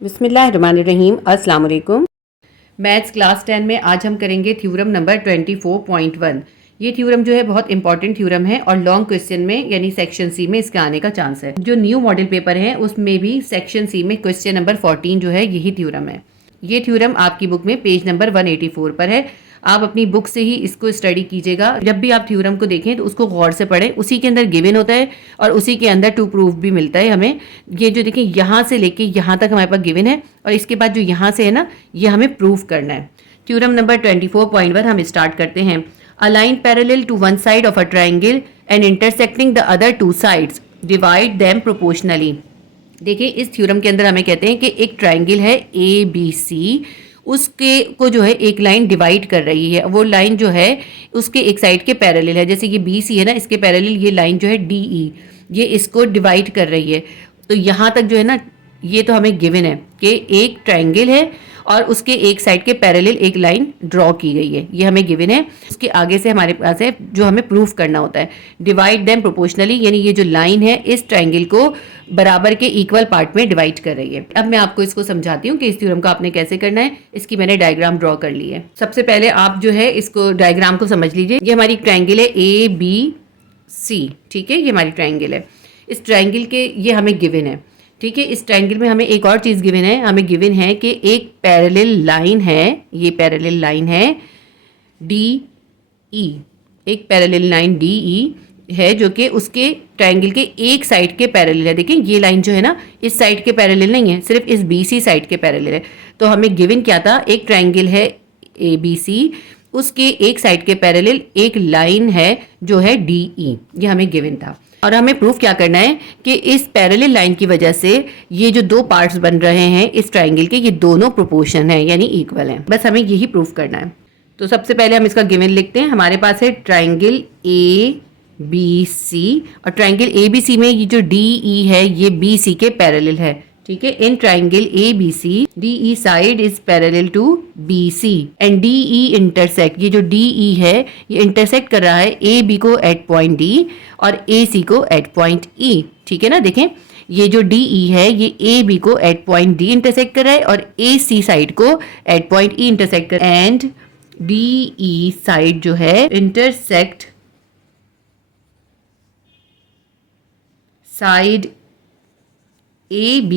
बिस्मिल्लाहिर्रहमानिर्रहीम। अस्सलाम वालेकुम। मैथ्स क्लास 10 में आज हम करेंगे थ्योरम नंबर 24.1। ये थ्योरम जो है बहुत इंपॉर्टेंट थ्योरम है और लॉन्ग क्वेश्चन में यानी सेक्शन सी में इसका आने का चांस है। जो न्यू मॉडल पेपर है उसमें भी सेक्शन सी में क्वेश्चन नंबर 14 जो है यही थ्योरम है। ये थ्योरम आपकी बुक में पेज नंबर 184 पर है। आप अपनी बुक से ही इसको स्टडी कीजिएगा। जब भी आप थ्योरम को देखें तो उसको गौर से पढ़ें। उसी के अंदर गिवन होता है और उसी के अंदर टू प्रूफ भी मिलता है हमें। ये जो देखें यहाँ से लेके यहाँ तक हमारे पास गिवन है और इसके बाद जो यहाँ से है ना ये हमें प्रूफ करना है। थ्योरम नंबर 24.1 हम स्टार्ट करते हैं। A line parallel to one side of a triangle and intersecting the other two sides divide them proportionally. देखिए इस थ्योरम के अंदर हमें कहते हैं कि एक ट्राइंगल है ABC, उसके को जो है एक लाइन डिवाइड कर रही है। वो लाइन जो है उसके एक साइड के पैरेलल है। जैसे ये BC है ना, इसके पैरेलल ये लाइन जो है DE, ये इसको डिवाइड कर रही है। तो यहाँ तक जो है ना ये तो हमें गिवन है कि एक ट्राइंगल है और उसके एक साइड के पैरेलल एक लाइन ड्रॉ की गई है, ये हमें गिवन है। उसके आगे से हमारे पास है जो हमें प्रूफ करना होता है, डिवाइड देम प्रोपोर्शनली, यानी ये जो लाइन है इस ट्राइंगल को बराबर के इक्वल पार्ट में डिवाइड कर रही है। अब मैं आपको इसको समझाती हूँ कि इस थ्योरम को आपने कैसे करना है। इसकी मैंने डायग्राम ड्रॉ कर ली है। सबसे पहले आप जो है इसको डायग्राम को समझ लीजिए। ये हमारी ट्राइंगल है ABC, ठीक है, ये हमारी ट्राइंगल है। इस ट्राइंगल के ये हमें गिवन है, ठीक है। इस ट्रायंगल में हमें एक और चीज़ गिवन है, हमें गिवन है कि एक पैरेलल लाइन है, ये पैरेलल लाइन है DE, एक पैरेलल लाइन DE है जो कि उसके ट्रायंगल के एक साइड के पैरेलल है। देखिए ये लाइन जो है ना इस साइड के पैरेलल नहीं है, सिर्फ इस BC साइड के पैरेलल है। तो हमें गिवन क्या था, एक ट्रायंगल है ABC, उसके एक साइड के पैरेलल एक लाइन है जो है DE, ये हमें गिवन था। और हमें प्रूफ क्या करना है कि इस पैरेलल लाइन की वजह से ये जो दो पार्ट्स बन रहे हैं इस ट्राइंगल के, ये दोनों प्रोपोर्शन है यानी इक्वल हैं। बस हमें यही प्रूफ करना है। तो सबसे पहले हम इसका गिवन लिखते हैं। हमारे पास है ट्राइंगल ABC और ट्राइंगल ABC में ये जो DE है ये BC के पैरेलल है, ठीक है। In triangle ABC DE side is parallel to BC and DE intersect, ये जो DE है ये इंटरसेक्ट कर रहा है AB को एट पॉइंट D और AC को एट पॉइंट E, ठीक है ना। देखें ये जो DE है ये AB को एट पॉइंट D इंटरसेक्ट कर रहा है और AC साइड को एट पॉइंट E इंटरसेक्ट कर रहा है। एंड DE साइड जो है intersect side AB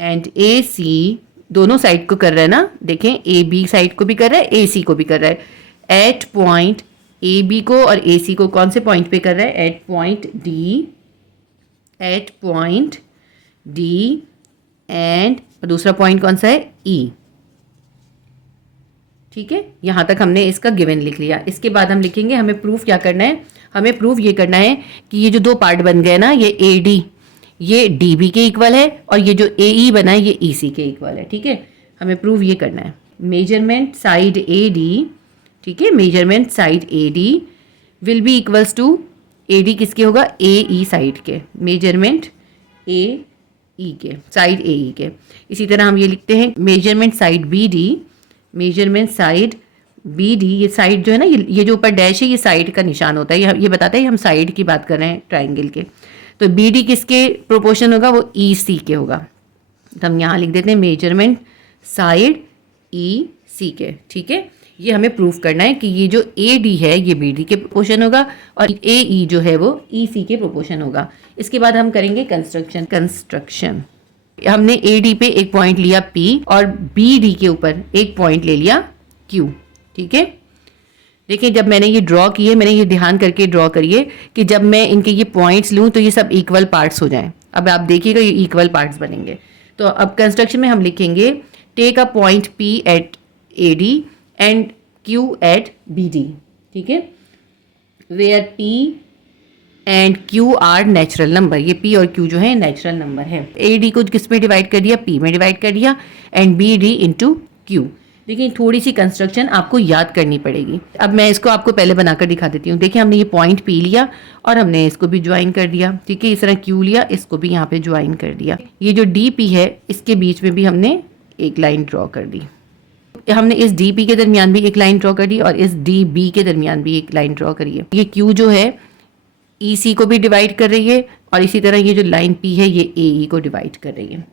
and AC, दोनों साइड को कर रहा है ना। देखें AB साइड को भी कर रहा है AC को भी कर रहा है। एट पॉइंट AB को और AC को कौन से पॉइंट पे कर रहा है, at point D, at point D and दूसरा पॉइंट कौन सा है E, ठीक है। यहां तक हमने इसका गिवन लिख लिया। इसके बाद हम लिखेंगे हमें प्रूफ क्या करना है। हमें प्रूफ ये करना है कि ये जो दो पार्ट बन गए ना, ये AD ये DB के इक्वल है और ये जो AE बना है ये EC के इक्वल है, ठीक है। हमें प्रूफ ये करना है। मेजरमेंट साइड AD, ठीक है, measurement side AD will be equals to, AD किसके होगा, AE साइड के, मेजरमेंट AE के, साइड AE के। इसी तरह हम ये लिखते हैं measurement side BD, measurement side BD, ये साइड जो है ना ये जो ऊपर डैश है ये साइड का निशान होता है, ये बताता है हम साइड की बात कर रहे हैं ट्राइंगल के। तो BD किसके प्रोपोर्शन होगा, वो EC के होगा। तो हम यहाँ लिख देते हैं मेजरमेंट साइड EC के, ठीक है। ये हमें प्रूफ करना है कि ये जो AD है ये BD के प्रोपोर्शन होगा और AE जो है वो EC के प्रोपोर्शन होगा। इसके बाद हम करेंगे कंस्ट्रक्शन। हमने AD पे एक पॉइंट लिया P और BD के ऊपर एक पॉइंट ले लिया Q, ठीक है। देखिए जब मैंने ये ड्रॉ किए, मैंने ये ध्यान करके ड्रॉ करिए कि जब मैं इनके ये पॉइंट्स लूँ तो ये सब इक्वल पार्ट्स हो जाएं। अब आप देखिएगा ये इक्वल पार्ट्स बनेंगे। तो अब कंस्ट्रक्शन में हम लिखेंगे take a point P at AD and Q at BD, ठीक है, where P and Q are natural number. ये P और Q जो है नेचुरल नंबर है। AD को किस में डिवाइड कर दिया, P में डिवाइड कर दिया एंड BD इंटू Q। देखिए थोड़ी सी कंस्ट्रक्शन आपको याद करनी पड़ेगी। अब मैं इसको आपको पहले बनाकर दिखा देती हूँ। देखिए हमने ये पॉइंट P लिया और हमने इसको भी ज्वाइन कर दिया, ठीक है। इस तरह Q लिया, इसको भी यहाँ पे ज्वाइन कर दिया। ये जो DP है इसके बीच में भी हमने एक लाइन ड्रॉ कर दी। हमने इस DP के दरमियान भी एक लाइन ड्रॉ कर दी और इस DB के दरमियान भी एक लाइन ड्रॉ करी है। ये Q जो है ई सी को भी डिवाइड कर रही है और इसी तरह ये जो लाइन पी है ये ए ई को डिवाइड कर रही है।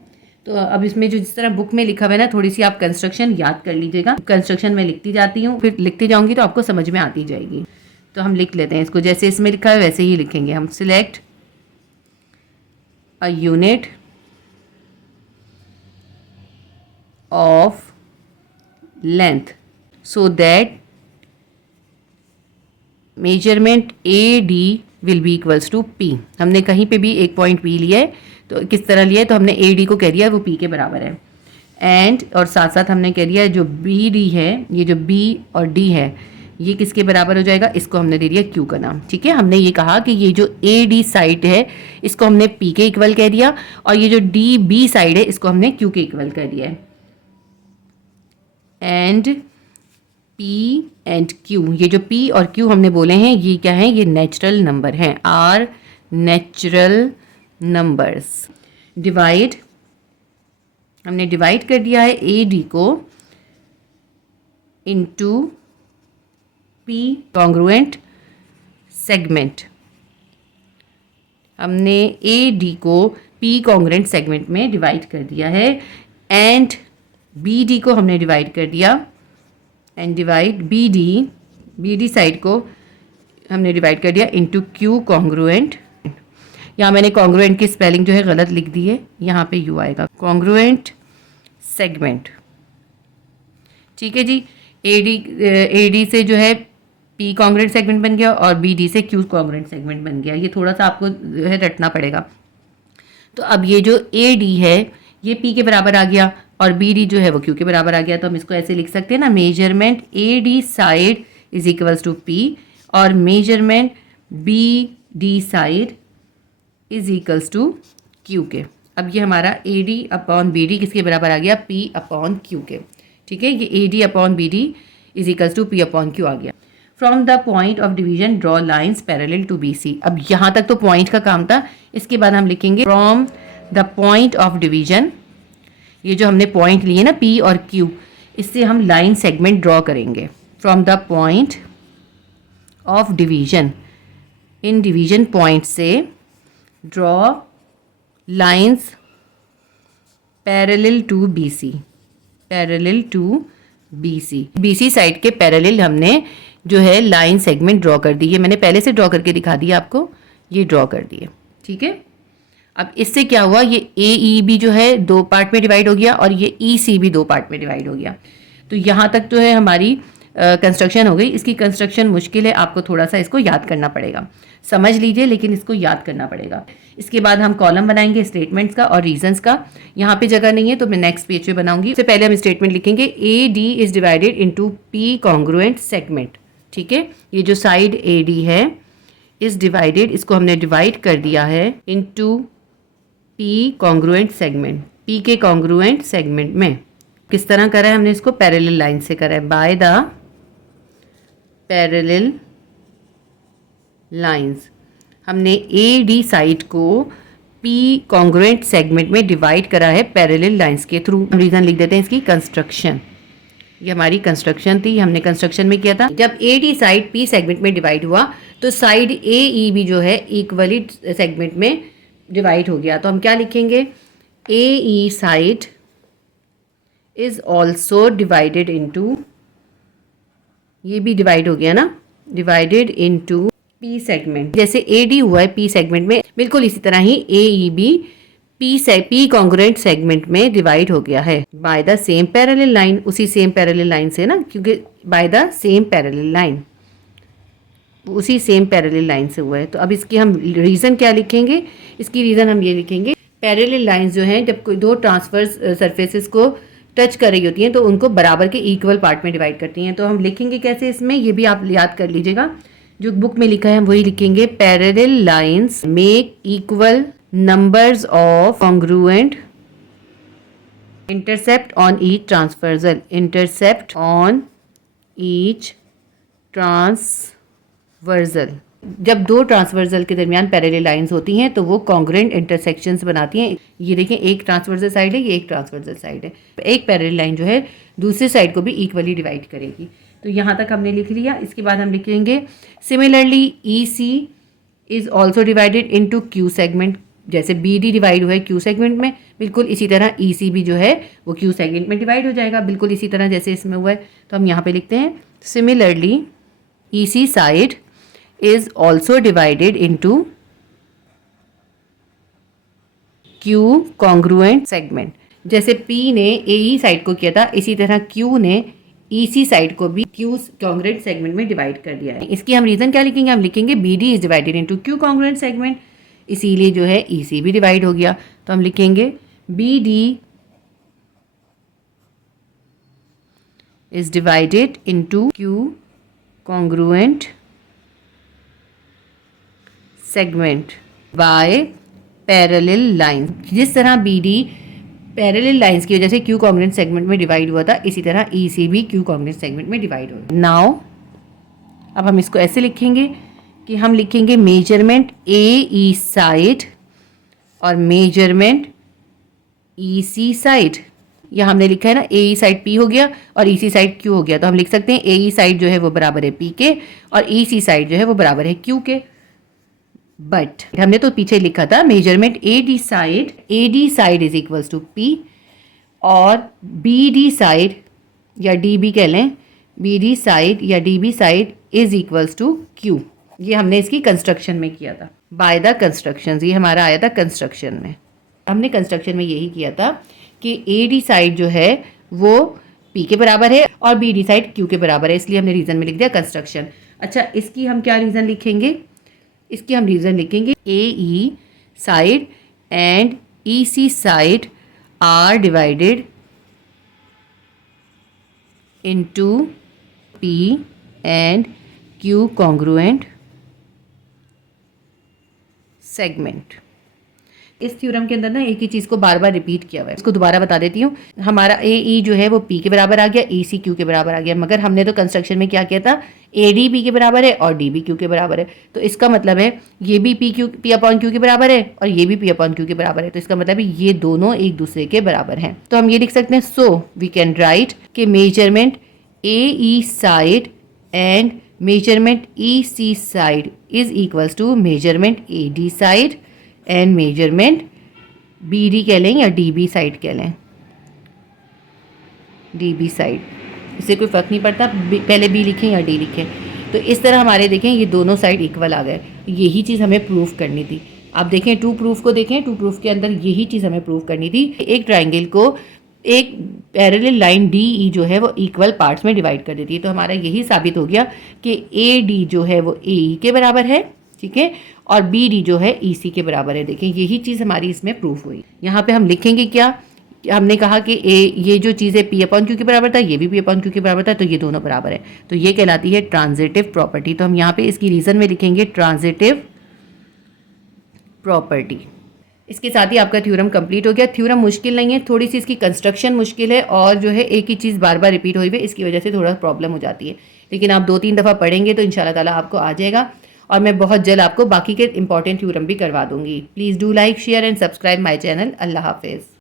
तो अब इसमें जो जिस तरह बुक में लिखा हुआ है ना, थोड़ी सी आप कंस्ट्रक्शन याद कर लीजिएगा। कंस्ट्रक्शन में लिखती जाती हूँ, फिर लिखती जाऊंगी तो आपको समझ में आती जाएगी। तो हम लिख लेते हैं इसको, जैसे इसमें लिखा है वैसे ही लिखेंगे हम। Select a unit of length so that measurement A D will be equals to P. हमने कहीं पे भी एक पॉइंट पी लिया है, तो किस तरह लिया है, तो हमने ए डी को कह दिया वो पी के बराबर है। एंड और साथ साथ हमने कह दिया जो बी डी है, ये जो बी और डी है ये किसके बराबर हो जाएगा, इसको हमने दे दिया क्यू का नाम। ठीक है, हमने ये कहा कि ये जो ए डी साइड है इसको हमने पी के इक्वल कह दिया और ये जो डी बी साइड है इसको हमने क्यू के इक्वल कर दिया है। एंड P एंड Q, ये जो P और Q हमने बोले हैं ये क्या है, ये नेचुरल नंबर हैं, आर नेचुरल नंबर्स। डिवाइड, हमने डिवाइड कर दिया है ए डी को इनटू P कॉन्ग्रुएंट सेगमेंट। हमने ए डी को P कॉन्ग्रुएंट सेगमेंट में डिवाइड कर दिया है एंड बी डी को हमने डिवाइड कर दिया and divide B D side को हमने डिवाइड कर दिया इनटू क्यू कॉन्ग्रुएंट। यहाँ मैंने कॉन्ग्रुएंट की स्पेलिंग जो है गलत लिख दी है, यहाँ पे यू आएगा, कॉन्ग्रुएंट सेगमेंट। ठीक है जी, ए डी से जो है पी कॉन्ग्रुएंट सेगमेंट बन गया और बी डी से क्यू कॉन्ग्रुएंट सेगमेंट बन गया। ये थोड़ा सा आपको जो है रटना पड़ेगा। तो अब ये जो ए डी है ये पी के बराबर आ गया और बी डी जो है वो क्यू के बराबर आ गया। तो हम इसको ऐसे लिख सकते हैं ना, measurement A D side is equals to P और measurement B D side is equals to Q के। अब ये हमारा A D upon B D किसके बराबर आ गया, पी अपॉन क्यू के। ठीक है, ये A D upon B D is equals to P upon Q आ गया। From the point of division draw lines parallel to B C. अब यहाँ तक तो पॉइंट का काम था, इसके बाद हम लिखेंगे from the point of division. ये जो हमने पॉइंट लिए ना P और Q, इससे हम लाइन सेगमेंट ड्रॉ करेंगे। From the point of division, इन डिवीजन पॉइंट से draw lines parallel to BC, parallel to BC। BC side के पैरेलल हमने जो है लाइन सेगमेंट ड्रॉ कर दी है। मैंने पहले से ड्रॉ करके दिखा दिया आपको, ये ड्रॉ कर दिए। ठीक है, अब इससे क्या हुआ, ये ए ई भी जो है दो पार्ट में डिवाइड हो गया और ये ई सी भी दो पार्ट में डिवाइड हो गया। तो यहाँ तक जो है हमारी कंस्ट्रक्शन हो गई। इसकी कंस्ट्रक्शन मुश्किल है, आपको थोड़ा सा इसको याद करना पड़ेगा। समझ लीजिए लेकिन इसको याद करना पड़ेगा। इसके बाद हम कॉलम बनाएंगे स्टेटमेंट्स का और रीजंस का। यहाँ पे जगह नहीं है तो मैं नेक्स्ट पेज पे बनाऊंगी। इससे पहले हम स्टेटमेंट लिखेंगे A D is divided into P congruent segment. ठीक है, ये जो साइड ए डी है इज डिवाइडेड, इसको हमने डिवाइड कर दिया है into P congruent segment. P के कॉन्ग्रुएंट सेगमेंट में किस तरह करा है हमने इसको, पैरेलल लाइन से करा है, बाय द पैरेलल लाइंस। हमने ए डी साइड को पी कॉन्ग्रुएंट सेगमेंट में डिवाइड करा है पैरेलल लाइंस के थ्रू। हम रीजन लिख देते हैं इसकी, कंस्ट्रक्शन। ये हमारी कंस्ट्रक्शन थी, हमने कंस्ट्रक्शन में किया था। जब ए डी साइड पी सेगमेंट में डिवाइड हुआ तो साइड ए ई भी जो है इक्वली सेगमेंट में डिवाइड हो गया। तो हम क्या लिखेंगे, A E side is also divided into, ये भी डिवाइड हो गया ना, डिवाइडेड इनटू पी सेगमेंट। जैसे ए डी हुआ है पी सेगमेंट में, बिल्कुल इसी तरह ही ए ई भी पी कॉन्ग्रुएंट सेगमेंट में डिवाइड हो गया है by the same parallel line. उसी सेम पैरेलल लाइन से ना, क्योंकि by the same parallel line, उसी सेम पैरेलल लाइन से हुआ है। तो अब इसकी हम रीज़न क्या लिखेंगे, इसकी रीज़न हम ये लिखेंगे, पैरेलल लाइंस जो हैं जब कोई दो ट्रांसवर्स सरफेसेस को टच कर रही होती हैं तो उनको बराबर के इक्वल पार्ट में डिवाइड करती हैं। तो हम लिखेंगे कैसे इसमें, ये भी आप याद कर लीजिएगा, जो बुक में लिखा है हम वही लिखेंगे। Parallel lines make equal numbers of congruent intercept on each transversal, intercept on each transversal. जब दो ट्रांसवर्सल के दरमियान पैरेलल लाइंस होती हैं तो वो कॉन्ग्रुएंट इंटरसेक्शंस बनाती हैं। ये देखें, एक ट्रांसवर्सल साइड है, ये एक ट्रांसवर्सल साइड है। एक पैरेलल लाइन जो है दूसरी साइड को भी इक्वली डिवाइड करेगी। तो यहाँ तक हमने लिख लिया। इसके बाद हम लिखेंगे similarly E C is also divided into Q segment. जैसे बी डी डिवाइड हुआ है क्यू सेगमेंट में, बिल्कुल इसी तरह ई सी भी जो है वो क्यू सेगमेंट में डिवाइड हो जाएगा, बिल्कुल इसी तरह जैसे इसमें हुआ है। तो हम यहाँ पे लिखते हैं similarly E C side is also divided into Q congruent segment. जैसे P ने AE साइड को किया था, इसी तरह Q ने EC साइड को भी Q कॉन्ग्रुएंट सेगमेंट में डिवाइड कर दिया है। इसकी हम रीजन क्या लिखेंगे, हम लिखेंगे BD is divided into Q congruent segment, इसीलिए जो है EC भी डिवाइड हो गया। तो हम लिखेंगे BD is divided into Q congruent segment by parallel line. जिस तरह BD पैरेलल लाइंस की वजह से क्यू कॉन्ग्रुएंट सेगमेंट में डिवाइड हुआ था, इसी तरह EC भी क्यू कॉन्ग्रुएंट सेगमेंट में डिवाइड हो। नाउ अब हम इसको ऐसे लिखेंगे कि हम लिखेंगे मेजरमेंट AE साइड और मेजरमेंट EC साइड। यहाँ हमने लिखा है ना AE साइड P हो गया और EC साइड Q हो गया, तो हम लिख सकते हैं AE साइड जो है वो बराबर है P के और EC साइड जो है वो बराबर है Q के। बट हमने तो पीछे लिखा था measurement AD side is equals to P और BD साइड या DB कह लें, BD साइड या DB side is equals to Q। ये हमने इसकी कंस्ट्रक्शन में किया था बाय द कंस्ट्रक्शंस, ये हमारा आया था कंस्ट्रक्शन में। हमने कंस्ट्रक्शन में यही किया था कि AD साइड जो है वो P के बराबर है और BD साइड Q के बराबर है, इसलिए हमने रीजन में लिख दिया कंस्ट्रक्शन। अच्छा, इसकी हम क्या रीजन लिखेंगे, इसकी हम रीजन लिखेंगे AE side and EC side are divided into P and Q congruent segment. इस थ्योरम के अंदर ना एक ही चीज़ को बार बार रिपीट किया हुआ है, इसको दोबारा बता देती हूँ। हमारा AE जो है वो P के बराबर आ गया, EC Q के बराबर आ गया, मगर हमने तो कंस्ट्रक्शन में क्या किया था, AD P के बराबर है और DB Q के बराबर है। तो इसका मतलब है ये भी P अपॉन Q के बराबर है और ये भी P अपॉन Q के बराबर है, तो इसका मतलब है ये दोनों एक दूसरे के बराबर हैं। तो हम ये लिख सकते हैं, सो वी कैन राइट कि measurement AE side and measurement EC side is equals to measurement AD side and measurement BD कह लें या DB साइड कह लें, DB साइड, इससे कोई फ़र्क नहीं पड़ता पहले B लिखें या D लिखें। तो इस तरह हमारे देखें ये दोनों साइड इक्वल आ गए, यही चीज़ हमें प्रूफ करनी थी। आप देखें टू प्रूफ को, देखें टू प्रूफ के अंदर यही चीज़ हमें प्रूफ करनी थी। एक ट्राइंगल को एक पैरेलल लाइन DE जो है वो इक्वल पार्ट्स में डिवाइड कर देती है, तो हमारा यही साबित हो गया कि AD जो है वो AE के बराबर है, ठीक है, और BD जो है EC के बराबर है। देखें यही चीज़ हमारी इसमें प्रूफ हुई। यहाँ पे हम लिखेंगे क्या, हमने कहा कि ये जो चीज़ है P अपॉन Q के बराबर था, ये भी P अपॉन Q के बराबर था, तो ये दोनों बराबर है, तो ये कहलाती है ट्रांजिटिव प्रॉपर्टी। तो हम यहाँ पे इसकी रीज़न में लिखेंगे ट्रांजिटिव प्रॉपर्टी। इसके साथ ही आपका थ्योरम कंप्लीट हो गया। थ्योरम मुश्किल नहीं है, थोड़ी सी इसकी कंस्ट्रक्शन मुश्किल है और जो है एक ही चीज़ बार बार रिपीट हुई है, इसकी वजह से थोड़ा प्रॉब्लम हो जाती है, लेकिन आप 2-3 दफ़ा पढ़ेंगे तो इंशाल्लाह ताला आपको आ जाएगा और मैं बहुत जल्द आपको बाकी के इंपॉर्टेंट थ्योरम भी करवा दूंगी। Please do like, share and subscribe my channel. अल्लाह हाफिज़।